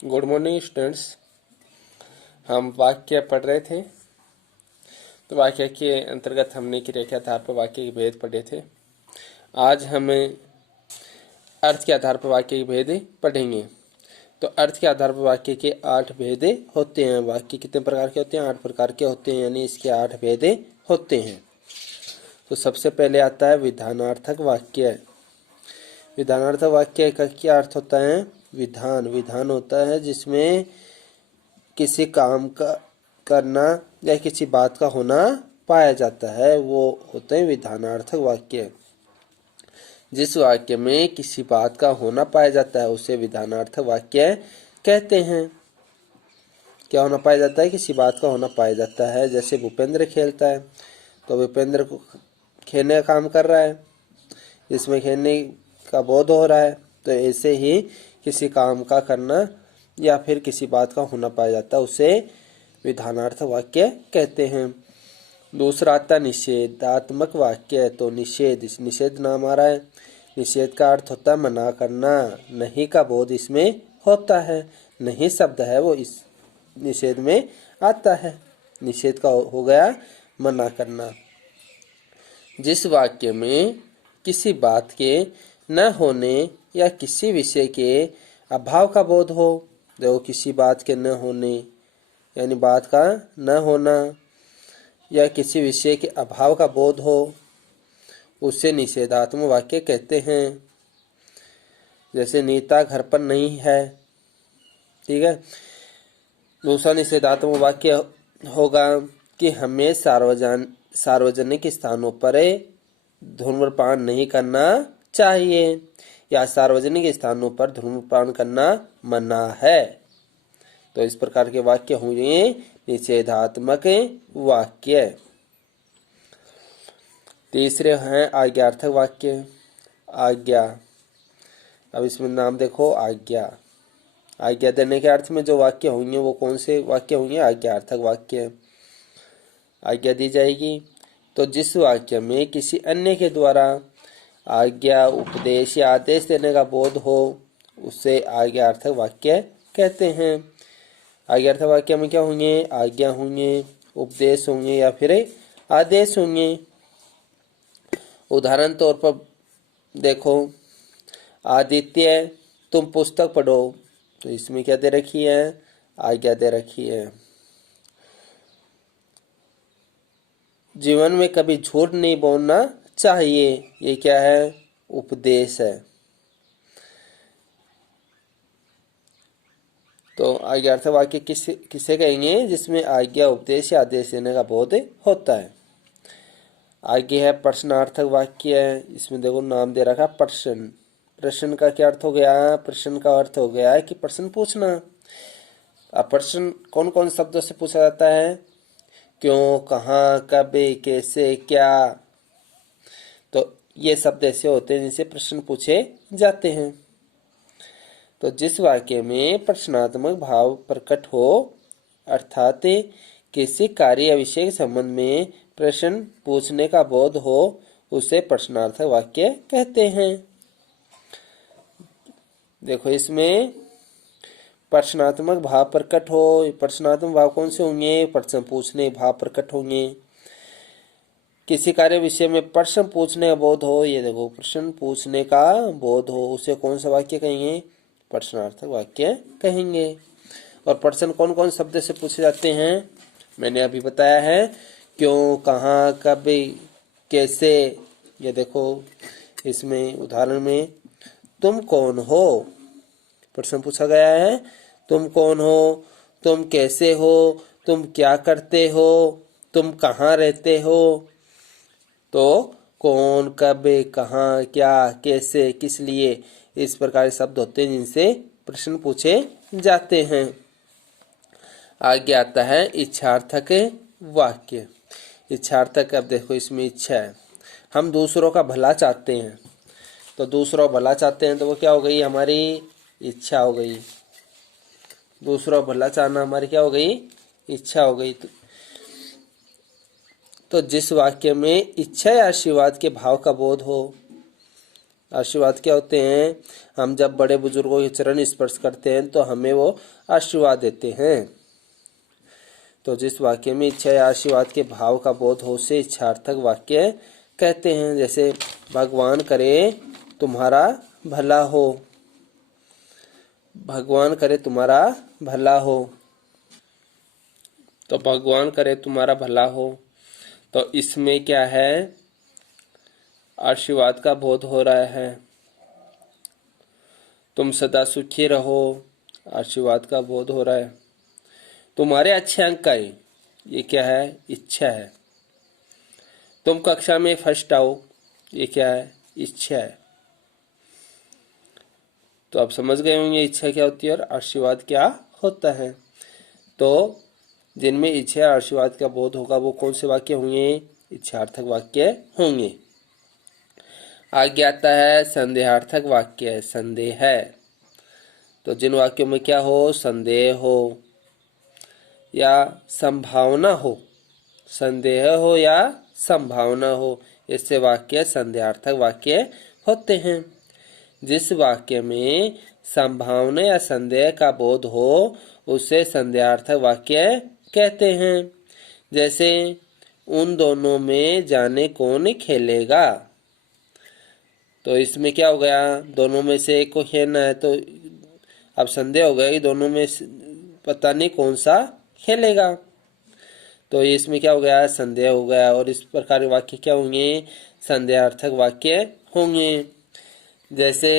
Good morning students. हम वाक्य पढ़ रहे थे। तो वाक्य के अंतर्गत हमने क्रिया के आधार पर वाक्य के भेद पढ़े थे। आज हमें अर्थ के आधार पर वाक्य के भेद पढ़ेंगे। तो अर्थ के आधार पर वाक्य के 8 भेद होते हैं। वाक्य कितने प्रकार के होते हैं? 8 प्रकार के होते हैं, यानी इसके 8 भेद होते हैं। तो सबसे पहले आता है विधानार्थक वाक्य। विधानार्थक वाक्य का क्या अर्थ होता है? विधान होता है जिसमें किसी काम का करना या किसी बात का होना पाया जाता है, वो होते हैं विधानार्थक वाक्य। जिस वाक्य में किसी बात का होना पाया जाता है उसे विधानार्थक वाक्य कहते हैं। क्या होना पाया जाता है? किसी बात का होना पाया जाता है। जैसे भूपेंद्र खेलता है, तो भूपेंद्र को खेलने का काम कर रहा है, इसमें खेलने का बोध हो रहा है। तो ऐसे ही किसी काम का करना या फिर किसी बात का होना पाया जाता है, उसे विधानार्थक वाक्य कहते हैं। दूसरा आता निषेधात्मक वाक्य। तो निषेध नाम आ रहा है। निषेध का अर्थ होता है मना करना। नहीं का बोध इसमें होता है। नहीं शब्द है वो इस निषेध में आता है। निषेध का हो गया मना करना। जिस वाक्य में किसी बात के न होने या किसी विषय के अभाव का बोध हो। देखो, किसी बात के न होने यानी बात का न होना या किसी विषय के अभाव का बोध हो, उसे निषेधात्मक वाक्य कहते हैं। जैसे नीता घर पर नहीं है, ठीक है। दूसरा निषेधात्मक वाक्य होगा कि हमें सार्वजनिक स्थानों पर धूम्रपान नहीं करना चाहिए या सार्वजनिक स्थानों पर धूम्रपान करना मना है। तो इस प्रकार के वाक्य होंगे निषेधात्मक वाक्य। तीसरे हैं आज्ञार्थक वाक्य। आज्ञा, अब इसमें नाम देखो, आज्ञा देने के अर्थ में जो वाक्य होंगे वो कौन से वाक्य होंगे? आज्ञार्थक वाक्य। आज्ञा दी जाएगी तो जिस वाक्य में किसी अन्य के द्वारा आज्ञा, उपदेश या आदेश देने का बोध हो, उसे आज्ञार्थक वाक्य कहते हैं। आज्ञार्थक वाक्य में क्या होंगे? आज्ञा होंगे, उपदेश होंगे या फिर आदेश होंगे। उदाहरण तौर पर देखो, आदित्य तुम पुस्तक पढ़ो, तो इसमें क्या दे रखी है? आज्ञा दे रखी है। जीवन में कभी झूठ नहीं बोलना चाहिए, ये क्या है? उपदेश है। तो आज्ञार्थक वाक्य किसे कहेंगे? जिसमें आज्ञा, उपदेश या आदेश देने का बोध होता है। आगे है प्रश्नार्थक वाक्य। इसमें देखो नाम दे रखा प्रश्न। प्रश्न का क्या अर्थ हो गया? प्रश्न का अर्थ हो गया कि प्रश्न पूछना। अब प्रश्न कौन कौन शब्दों से पूछा जाता है? क्यों, कहाँ, कब, कैसे, क्या। तो ये शब्द ऐसे होते हैं जिनसे प्रश्न पूछे जाते हैं। तो जिस वाक्य में प्रश्नात्मक भाव प्रकट हो, अर्थात किसी कार्य या विषय के संबंध में प्रश्न पूछने का बोध हो, उसे प्रश्नार्थक वाक्य कहते हैं। देखो, इसमें प्रश्नात्मक भाव प्रकट हो। प्रश्नात्मक भाव कौन से होंगे? प्रश्न पूछने भाव प्रकट होंगे। किसी कार्य विषय में प्रश्न पूछने का बोध हो, ये देखो प्रश्न पूछने का बोध हो, उसे कौन सा वाक्य कहेंगे? प्रश्नार्थक वाक्य कहेंगे। और प्रश्न कौन कौन शब्द से पूछे जाते हैं? मैंने अभी बताया है। क्यों, कहाँ, कब, कैसे। ये देखो, इसमें उदाहरण में तुम कौन हो, प्रश्न पूछा गया है। तुम कौन हो, तुम कैसे हो, तुम क्या करते हो, तुम कहाँ रहते हो। तो कौन, कब, कहाँ, क्या, कैसे, किस लिए, इस प्रकार के शब्द होते हैं जिनसे प्रश्न पूछे जाते हैं। आगे आता है इच्छार्थक वाक्य। इच्छार्थक, अब देखो इसमें इच्छा है, हम दूसरों का भला चाहते हैं। तो दूसरों का भला चाहते हैं तो वो क्या हो गई? हमारी इच्छा हो गई। दूसरों का भला चाहना हमारी क्या हो गई? इच्छा हो गई। तो जिस वाक्य में इच्छा या आशीर्वाद के भाव का बोध हो, आशीर्वाद क्या होते हैं? हम जब बड़े बुजुर्गों के चरण स्पर्श करते हैं तो हमें वो आशीर्वाद देते हैं। तो जिस वाक्य में इच्छा या आशीर्वाद के भाव का बोध हो उसे इच्छार्थक वाक्य कहते हैं। जैसे भगवान करे तुम्हारा भला हो, भगवान करे तुम्हारा भला हो। तो भगवान करे तुम्हारा भला हो, तो इसमें क्या है? आशीर्वाद का बोध हो रहा है। तुम सदा सुखी रहो, आशीर्वाद का बोध हो रहा है। तुम्हारे अच्छे अंक आए, ये क्या है? इच्छा है। तुम कक्षा में फर्स्ट आओ, ये क्या है? इच्छा है। तो आप समझ गए होंगे इच्छा क्या होती है और आशीर्वाद क्या होता है। तो जिनमें इच्छा आशीर्वाद का बोध होगा वो कौन से वाक्य होंगे? इच्छार्थक वाक्य होंगे। आगे आता है संदेहार्थक वाक्य। संदेह है, तो जिन वाक्यों में क्या हो? संदेह हो या संभावना हो, संदेह हो या संभावना हो, इससे वाक्य संदेहार्थक वाक्य होते हैं। जिस वाक्य में संभावना या संदेह का बोध हो उसे संदेहार्थक वाक्य कहते हैं। जैसे उन दोनों में जाने कौन खेलेगा, तो इसमें क्या हो गया? दोनों में से एक को खेलना है, तो अब संदेह हो गया कि दोनों में पता नहीं कौन सा खेलेगा, तो इसमें क्या हो गया? संदेह हो गया। और इस प्रकार के वाक्य क्या होंगे? संदेहार्थक वाक्य होंगे। जैसे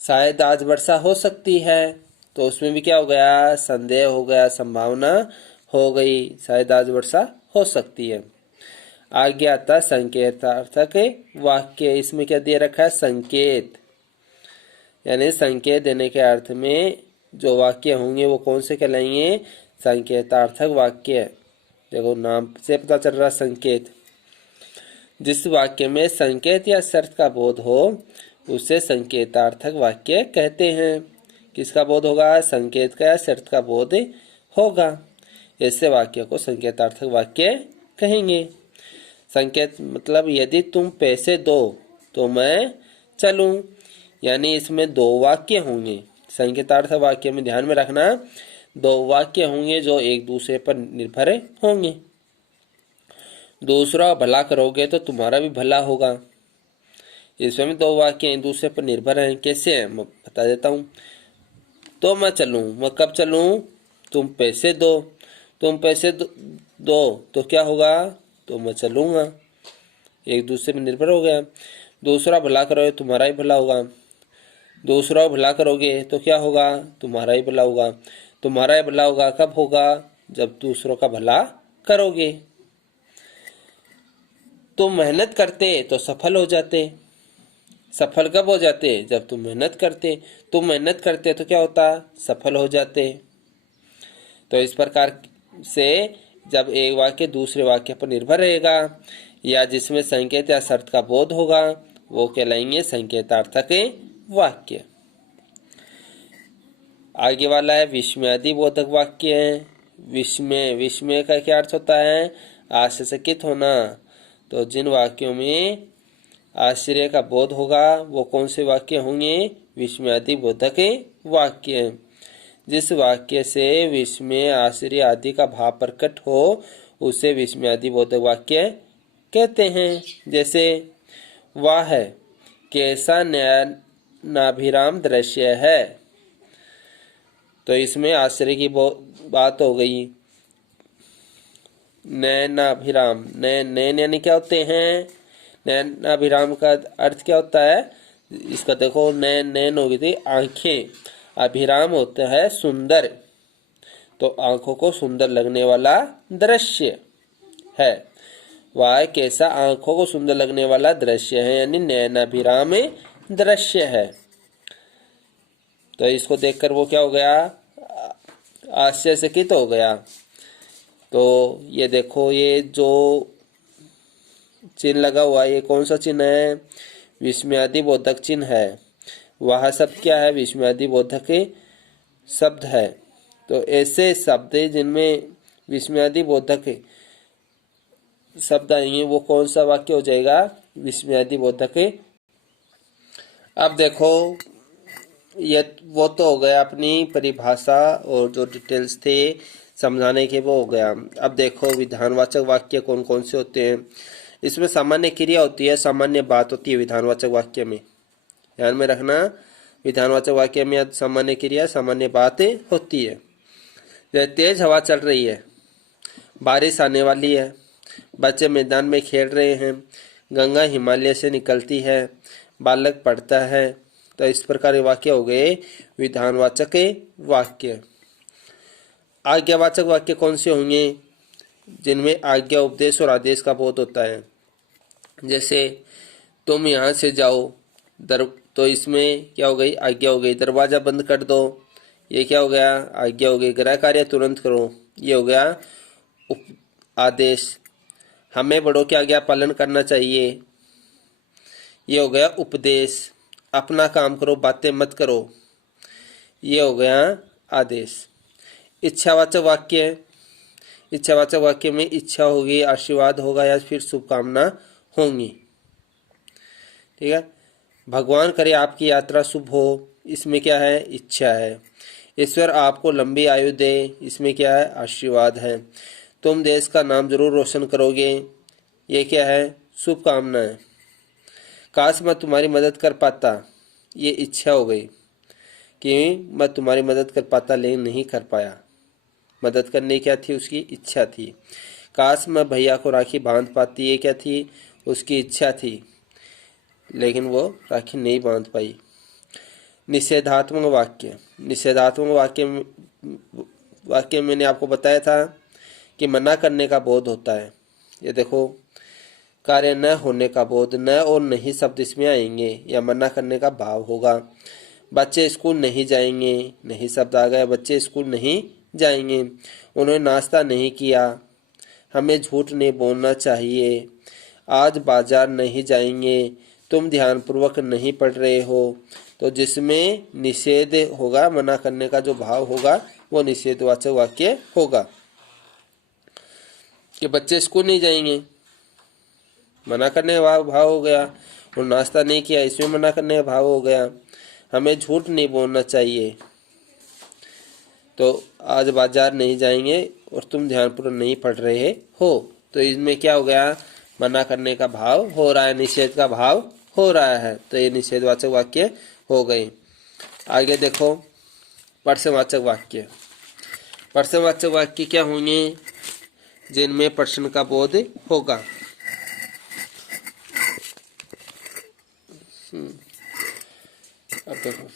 शायद आज वर्षा हो सकती है, तो उसमें भी क्या हो गया? संदेह हो गया, संभावना हो गई, शायद आज वर्षा हो सकती है। आगे आता संकेतार्थक वाक्य। इसमें क्या दे रखा है? संकेत, यानी संकेत देने के अर्थ में जो वाक्य होंगे वो कौन से कहलाएंगे? संकेतार्थक वाक्य। देखो नाम से पता चल रहा संकेत। जिस वाक्य में संकेत या शर्त का बोध हो उसे संकेतार्थक वाक्य कहते हैं। किसका बोध होगा? संकेत का या शर्त का बोध होगा, ऐसे वाक्य को संकेतार्थक वाक्य कहेंगे। संकेत मतलब यदि तुम पैसे दो तो मैं चलूं, यानी इसमें दो वाक्य होंगे। संकेतार्थक वाक्य में ध्यान में रखना, दो वाक्य होंगे जो एक दूसरे पर निर्भर होंगे। दूसरा भला करोगे तो तुम्हारा भी भला होगा, इसमें दो वाक्य एक दूसरे पर निर्भर हैं। कैसे हैं मैं बता देता हूँ। तो मैं चलूँ, मैं कब चलूँ? तुम पैसे दो, तुम पैसे दो तो क्या होगा? तो मैं चलूँगा, एक दूसरे पर निर्भर हो गया। दूसरा भला करोगे तुम्हारा ही भला होगा, दूसरा भला करोगे तो क्या होगा? तुम्हारा ही भला होगा। तुम्हारा ही भला होगा कब होगा? जब दूसरों का भला करोगे। तुम मेहनत करते तो सफल हो जाते, सफल कब हो जाते? जब तुम मेहनत करते। तुम मेहनत करते तो क्या होता? सफल हो जाते। तो इस प्रकार से जब एक वाक्य दूसरे वाक्य पर निर्भर रहेगा या जिसमें संकेत या शर्त का बोध होगा वो कहलाएंगे संकेतार्थक वाक्य। आगे वाला है विस्मयादि बोधक वाक्य। विस्मय, विस्मय का क्या अर्थ होता है? आश्चर्यचकित होना। तो जिन वाक्यों में आश्चर्य का बोध होगा वो कौन से वाक्य होंगे? विस्मयादि बोधक वाक्य। जिस वाक्य से विस्मय, आश्चर्य आदि का भाव प्रकट हो उसे विस्मयादि बोधक वाक्य कहते हैं। जैसे वाह कैसा नयनाभिराम दृश्य है, तो इसमें आश्चर्य की बात हो गई। नयनाभिराम, नयन यानी क्या होते हैं? नयनाभिराम का अर्थ क्या होता है? इसका देखो, नयन नयन हो गई थी आंखें, अभिराम होता है सुंदर, तो आंखों को सुंदर लगने वाला दृश्य है। वह कैसा आंखों को सुंदर लगने वाला दृश्य है, यानी नयनाभिराम दृश्य है। तो इसको देखकर वो क्या हो गया? आश्चर्यचकित हो गया। तो ये देखो, ये जो चिन्ह लगा हुआ है ये कौन सा चिन्ह है? विस्मयादि बोधक चिन्ह है। वह शब्द क्या है? विस्मयादि बोधक शब्द है। तो ऐसे शब्द जिनमें विस्मयादि बोधक शब्द आएंगे वो कौन सा वाक्य हो जाएगा? विस्मयादि बोधक अब देखो, ये वो तो हो गया अपनी परिभाषा और जो डिटेल्स थे समझाने के, वो हो गया। अब देखो विधानवाचक वाक्य कौन कौन से होते हैं। इसमें सामान्य क्रिया होती है, सामान्य बात होती है विधानवाचक वाक्य में, ध्यान में रखना। विधानवाचक वाक्य में सामान्य क्रिया सामान्य बातें होती है। जैसे तेज हवा चल रही है, बारिश आने वाली है, बच्चे मैदान में खेल रहे हैं, गंगा हिमालय से निकलती है, बालक पढ़ता है। तो इस प्रकार के वाक्य हो गए विधानवाचक वाक्य। आज्ञावाचक वाक्य कौन से होंगे? जिनमें आज्ञा, उपदेश और आदेश का बोध होता है। जैसे तुम यहाँ से जाओ, तो इसमें क्या हो गई? आज्ञा हो गई। दरवाजा बंद कर दो, ये क्या हो गया? आज्ञा हो गई। गृह कार्य तुरंत करो, ये हो गया आदेश। हमें बड़ों की आज्ञा पालन करना चाहिए, ये हो गया उपदेश। अपना काम करो, बातें मत करो, ये हो गया आदेश। इच्छावाचक वाक्य, इच्छावाचक वाक्य में इच्छा होगी, आशीर्वाद होगा या फिर शुभकामना होंगी। ठीक है। भगवान करे आपकी यात्रा शुभ हो, इसमें क्या है? इच्छा है। ईश्वर आपको लंबी आयु दे, इसमें क्या है? आशीर्वाद है। तुम देश का नाम जरूर रोशन करोगे, ये क्या है? शुभकामना है। काश मैं तुम्हारी मदद कर पाता, ये इच्छा हो गई कि मैं तुम्हारी मदद कर पाता लेकिन नहीं कर पाया। मदद करने क्या थी? उसकी इच्छा थी। काश मैं भैया को राखी बांध पाती, ये क्या थी? उसकी इच्छा थी, लेकिन वो राखी नहीं बांध पाई। निषेधात्मक वाक्य, निषेधात्मक वाक्य मैंने आपको बताया था कि मना करने का बोध होता है। ये देखो, कार्य न होने का बोध, न और नहीं शब्द इसमें आएंगे, या मना करने का भाव होगा। बच्चे स्कूल नहीं जाएंगे, नहीं शब्द आ गया, बच्चे स्कूल नहीं जाएंगे। उन्होंने नाश्ता नहीं किया, हमें झूठ नहीं बोलना चाहिए। आज बाजार नहीं जाएंगे, तुम ध्यानपूर्वक नहीं पढ़ रहे हो। तो जिसमें निषेध होगा, मना करने का जो भाव होगा, वो निषेधवाचक वाक्य होगा। कि बच्चे स्कूल नहीं जाएंगे, मना करने का भाव हो गया। और नाश्ता नहीं किया, इसमें मना करने का भाव हो गया। हमें झूठ नहीं बोलना चाहिए, तो आज बाजार नहीं जाएंगे और तुम ध्यानपूर्वक नहीं पढ़ रहे हो। तो इसमें क्या हो गया? मना करने का भाव हो रहा है, निषेध का भाव हो रहा है। तो ये निषेधवाचक वाक्य हो गए। आगे देखो प्रश्नवाचक वाक्य। प्रश्नवाचक वाक्य क्या होंगे? जिनमें प्रश्न का बोध होगा। अब देखो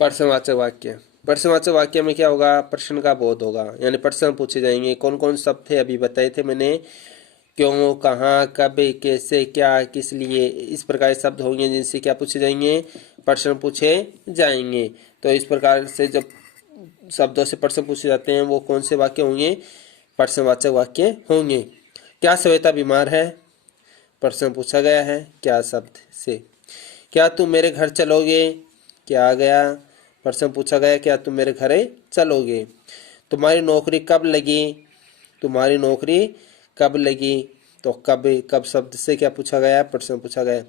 प्रश्नवाचक वाक्य। प्रश्नवाचक वाक्य में क्या होगा? प्रश्न का बोध होगा, यानी प्रश्न पूछे जाएंगे। कौन कौन शब्द थे अभी बताए थे मैंने? क्यों, कहाँ, कब, कैसे, क्या, किस लिए, इस प्रकार के शब्द होंगे जिनसे क्या पूछे जाएंगे? प्रश्न पूछे जाएंगे। तो इस प्रकार से जब शब्दों से प्रश्न पूछे जाते हैं, वो कौन से वाक्य होंगे? प्रश्नवाचक वाक्य होंगे। क्या श्वेता बीमार है? प्रश्न पूछा गया है क्या शब्द से। क्या तुम मेरे घर चलोगे? क्या आ गया? प्रश्न पूछा गया, क्या तुम मेरे घर चलोगे? तुम्हारी नौकरी कब लगी? तुम्हारी नौकरी कब लगी? तो कब शब्द से क्या पूछा गया? प्रश्न पूछा गया।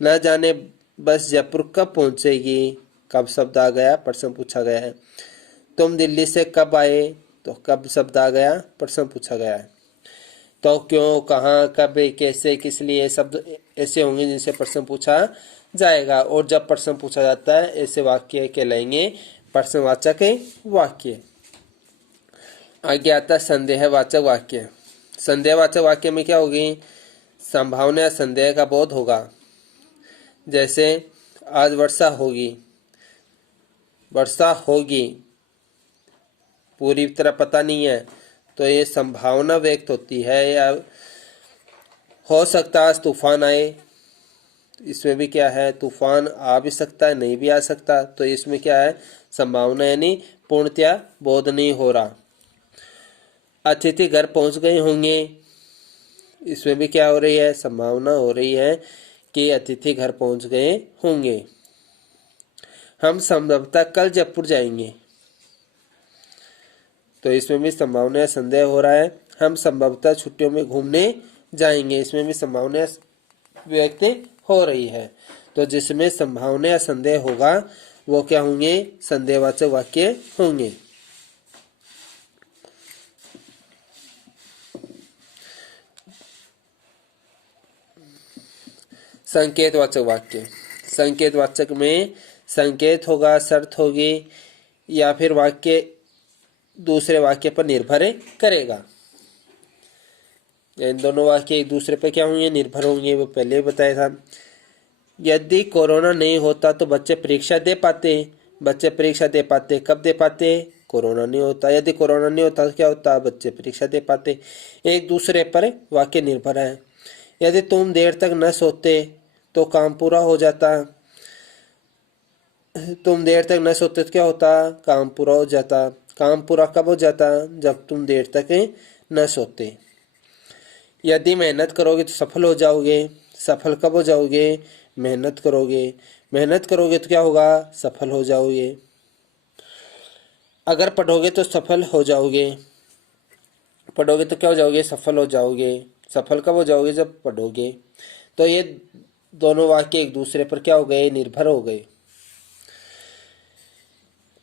न जाने बस जयपुर कब पहुंचेगी? कब शब्द आ गया? प्रश्न पूछा गया है। तुम दिल्ली से कब आए? तो कब शब्द आ गया? प्रश्न पूछा गया है। तो क्यों, कहाँ, कब, कैसे, किस लिए शब्द ऐसे होंगे जिनसे प्रश्न पूछा जाएगा। और जब प्रश्न पूछा जाता है, ऐसे वाक्य कहलाएंगे प्रश्नवाचक वाक्य। आगे आता है संदेहवाचक वाक्य। संदेहवाचक वाक्य में क्या होगी? संभावना या संदेह का बोध होगा। जैसे आज वर्षा होगी, वर्षा होगी, पूरी तरह पता नहीं है, तो ये संभावना व्यक्त होती है। या हो सकता है तूफान आए, इसमें भी क्या है? तूफान आ भी सकता है, नहीं भी आ सकता। तो इसमें क्या है? संभावना, यानी पूर्णतया बोध नहीं हो रहा। अतिथि घर पहुंच गए होंगे, इसमें भी क्या हो रही है? संभावना हो रही है कि अतिथि घर पहुंच गए होंगे। हम संभवतः कल जयपुर जाएंगे, तो इसमें भी संभावना या संदेह हो रहा है। हम संभवतः छुट्टियों में घूमने जाएंगे, इसमें भी संभावना व्यक्त हो रही है। तो जिसमें संभावना या संदेह होगा वो क्या होंगे? संदेहवाचक वाक्य होंगे। संकेतवाचक वाक्य। संकेतवाचक में संकेत होगा, शर्त होगी या फिर वाक्य दूसरे वाक्य पर निर्भर करेगा। इन दोनों वाक्य एक दूसरे पर क्या होंगे? निर्भर होंगे। वो पहले बताया था। यदि कोरोना नहीं होता तो बच्चे परीक्षा दे पाते। बच्चे परीक्षा दे पाते, कब दे पाते? कोरोना नहीं होता। यदि कोरोना नहीं होता तो क्या होता? बच्चे परीक्षा दे पाते। एक दूसरे पर वाक्य निर्भर है। यदि तुम देर तक न सोते तो काम पूरा हो जाता। तुम देर तक न सोते तो क्या होता? काम पूरा हो जाता। काम पूरा कब हो जाता? जब तुम देर तक न सोते। यदि मेहनत करोगे तो सफल हो जाओगे। सफल कब हो जाओगे? मेहनत करोगे। मेहनत करोगे तो क्या होगा? सफल हो जाओगे। अगर पढ़ोगे तो सफल हो जाओगे। पढ़ोगे तो क्या हो जाओगे? सफल हो जाओगे। सफल कब हो जाओगे? जब पढ़ोगे। तो ये दोनों वाक्य एक दूसरे पर क्या हो गए? निर्भर हो गए।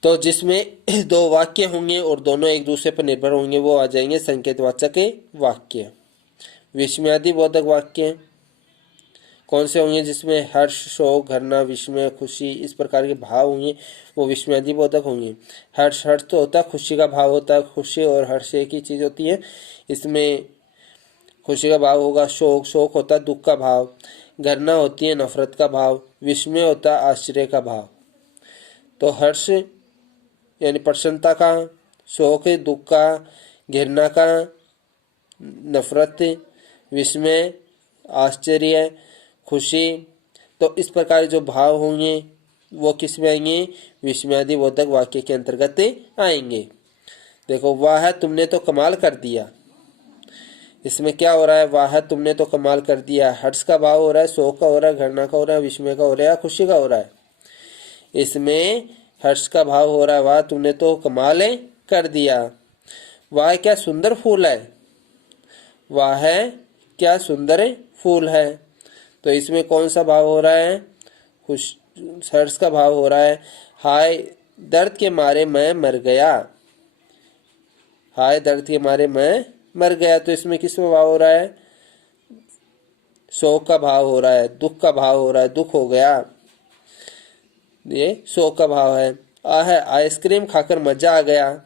तो जिसमें दो वाक्य होंगे और दोनों एक दूसरे पर निर्भर होंगे वो आ जाएंगे संकेतवाचक वाक्य। विस्मयादि बोधक वाक्य कौन से होंगे? जिसमें हर्ष, शोक, घृणा, विस्मय, खुशी इस प्रकार के भाव होंगे वो विस्मयादि बोधक होंगे। हर्ष तो होता है, खुशी का भाव होता है। खुशी और हर्ष एक ही चीज होती है। इसमें खुशी का भाव होगा। शोक होता है दुख का भाव। घृणा होती है नफरत का भाव। विस्मय होता है आश्चर्य का भाव। तो हर्ष यानी प्रसन्नता का, शोक दुख का, घृणा का नफरत, विस्मय आश्चर्य, खुशी, तो इस प्रकार जो भाव होंगे वो किस में आएंगे? विस्मयादि बोधक वाक्य के अंतर्गत आएंगे। देखो, वाह तुमने तो कमाल कर दिया। इसमें क्या हो रहा है? वाह तुमने तो कमाल कर दिया। हर्ष का भाव हो रहा है, शोक का हो रहा है, घृणा का हो रहा है, विस्मय का हो रहा है, खुशी का हो रहा है। इसमें हर्ष का भाव हो रहा है, वाह तुमने तो कमाल कर दिया। वाह क्या सुंदर फूल है। वाह क्या सुंदर फूल है। तो इसमें कौन सा भाव हो रहा है? खुश हर्ष का भाव हो रहा है। हाय दर्द के मारे मैं मर गया। हाय दर्द के मारे मैं मर गया। तो इसमें किस में भाव हो रहा है? शोक का भाव हो रहा है, दुख का भाव हो रहा है, दुख हो गया, ये शोक का भाव है। आइसक्रीम खाकर मजा आ गया।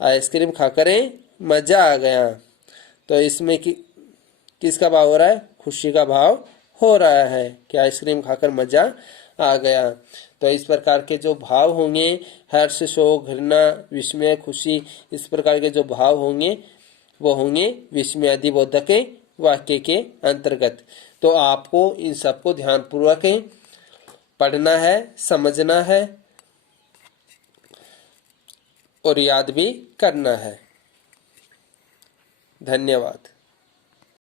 आइसक्रीम खाकर मजा आ गया। तो इसमें किसका भाव हो रहा है? खुशी का भाव हो रहा है कि आइसक्रीम खाकर मजा आ गया। तो इस प्रकार के जो भाव होंगे, हर्ष, शोक, घृणा, विस्मय, खुशी, इस प्रकार के जो भाव होंगे वो होंगे विस्मयादि बोधक वाक्य के अंतर्गत। तो आपको इन सबको ध्यानपूर्वक पढ़ना है, समझना है और याद भी करना है। धन्यवाद।